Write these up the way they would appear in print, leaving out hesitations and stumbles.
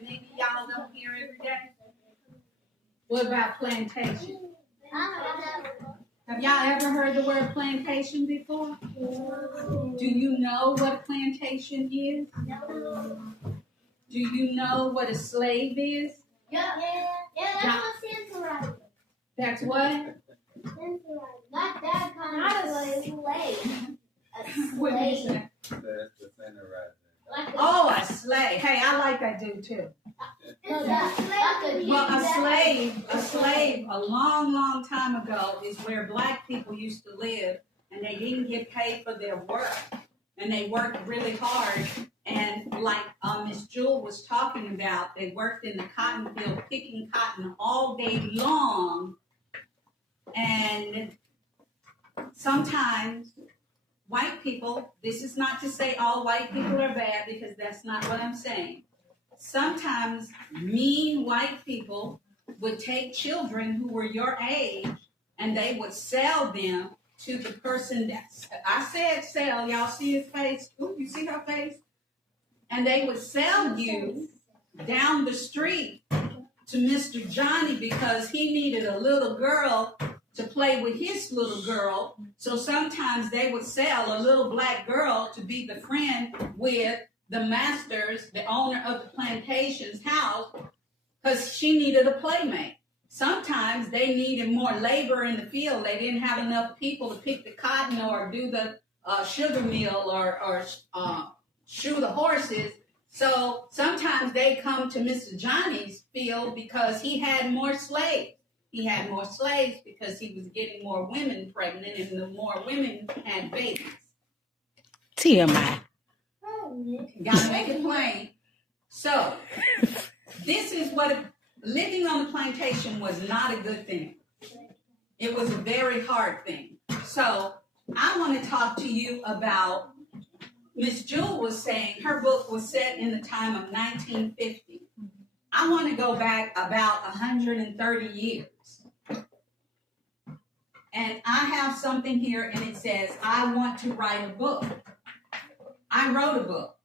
that maybe y'all don't hear every day? What about plantation? Have y'all ever heard the word plantation before? Do you know what a plantation is? Do you know what a slave is? Yeah, that's what Santa Riding. That's what? Not that kind of slave. What did you say? Oh, a slave. Hey, I like that dude too. Well, a slave, a long, long time ago is where black people used to live, and they didn't get paid for their work, and they worked really hard. And like Miss Jewel was talking about, they worked in the cotton field picking cotton all day long, and sometimes white people, this is not to say all white people are bad, because that's not what I'm saying. Sometimes mean white people would take children who were your age and they would sell them to the person that's, I said sell, y'all see his face? Ooh, you see her face? And they would sell you down the street to Mr. Johnny because he needed a little girl to play with his little girl. So sometimes they would sell a little black girl to be the friend with the master's, the owner of the plantation's house, because she needed a playmate. Sometimes they needed more labor in the field. They didn't have enough people to pick the cotton or do the sugar mill or shoe the horses. So sometimes they come to Mr. Johnny's field because he had more slaves. He had more slaves because he was getting more women pregnant, and the more women had babies. TMI. Gotta make it plain. So, this is what living on the plantation was not a good thing. It was a very hard thing. So, I want to talk to you about, Miss Jewel was saying her book was set in the time of 1950. I want to go back about 130 years. And I have something here, and it says, I want to write a book. I wrote a book.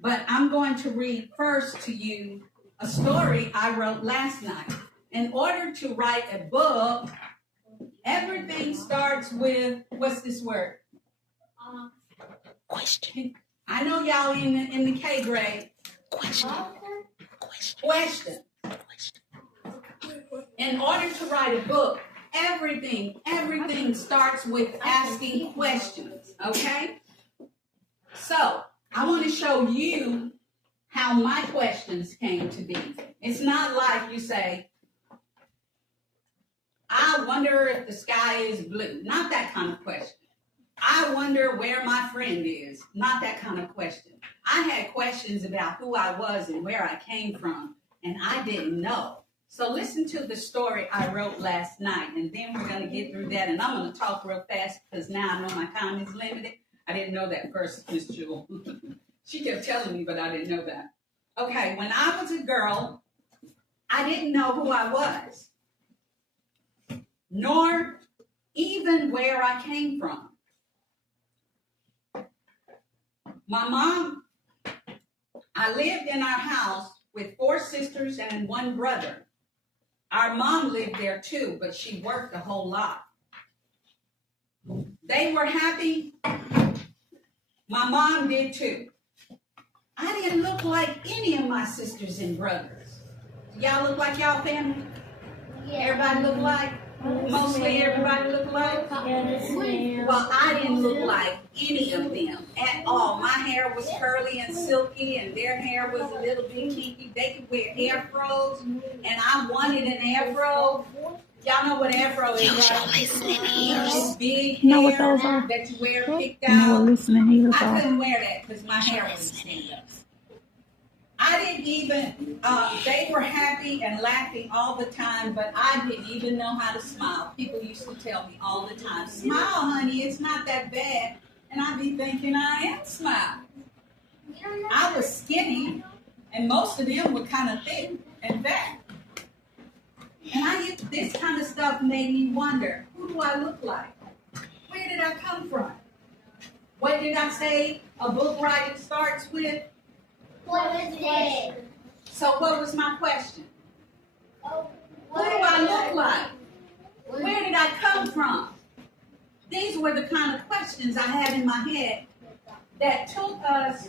But I'm going to read first to you a story I wrote last night. In order to write a book, everything starts with, what's this word? Question. I know y'all in the K grade. Question. In order to write a book, everything starts with asking questions, okay? So, I want to show you how my questions came to be. It's not like you say, I wonder if the sky is blue. Not that kind of question. I wonder where my friend is. Not that kind of question. I had questions about who I was and where I came from, and I didn't know. So listen to the story I wrote last night, and then we're going to get through that, and I'm going to talk real fast because now I know my time is limited. I didn't know that first, Miss Jewel. She kept telling me, but I didn't know that. Okay, when I was a girl, I didn't know who I was, nor even where I came from. My mom, I lived in our house with 4 sisters and 1 brother. Our mom lived there too, but she worked a whole lot. They were happy. My mom did too. I didn't look like any of my sisters and brothers. Y'all look like y'all family? Everybody look like? Mostly everybody look like? Well, I didn't look like any of them at all. My hair was curly and silky, and their hair was a little bit kinky. They could wear afros, and I wanted an afro. Y'all know what afro is, Use your right? listening ears. Big You know what hair those are? that you wear picked You know what out. listening ears I are? couldn't wear that because my hair was stand up. I didn't even, they were happy and laughing all the time, but I didn't even know how to smile. People used to tell me all the time, smile, honey, it's not that bad. And I'd be thinking, I am smiling. I was skinny, and most of them were kind of thick and fat. And this kind of stuff made me wonder, who do I look like? Where did I come from? What did I say a book writing starts with? Question. So what was my question? Oh, Who do I look like? Where did I come from? These were the kind of questions I had in my head that took us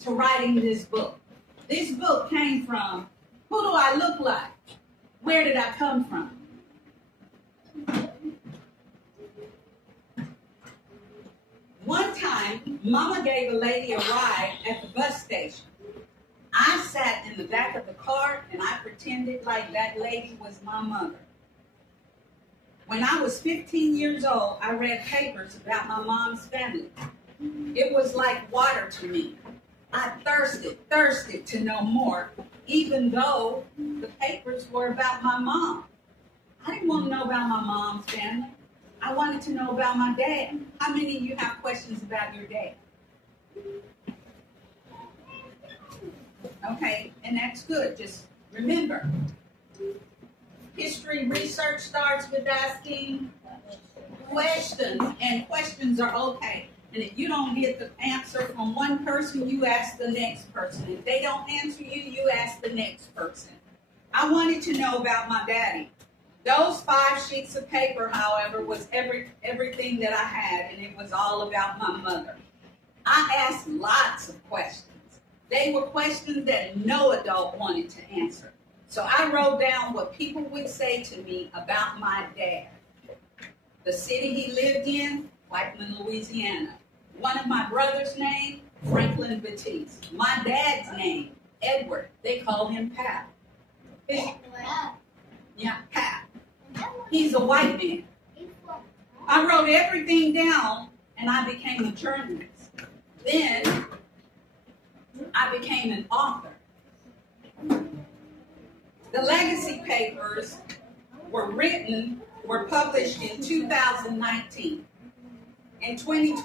to writing this book. This book came from, who do I look like? Where did I come from? One time, Mama gave a lady a ride at the bus station. I sat in the back of the car and I pretended like that lady was my mother. When I was 15 years old, I read papers about my mom's family. It was like water to me. I thirsted to know more, even though the papers were about my mom. I didn't want to know about my mom's family. I wanted to know about my dad. How many of you have questions about your dad? Okay, and that's good. Just remember, history research starts with asking questions, and questions are okay. And if you don't get the answer from one person, you ask the next person. If they don't answer you, you ask the next person. I wanted to know about my daddy. Those 5 sheets of paper, however, was everything that I had, and it was all about my mother. I asked lots of questions. They were questions that no adult wanted to answer. So I wrote down what people would say to me about my dad. The city he lived in, Whiteman, Louisiana. One of my brother's name, Franklin Batiste. My dad's name, Edward. They call him Pap. Yeah, Pap. He's a white man. I wrote everything down and I became a journalist. Then I became an author. The legacy papers were published in 2019. In 2020,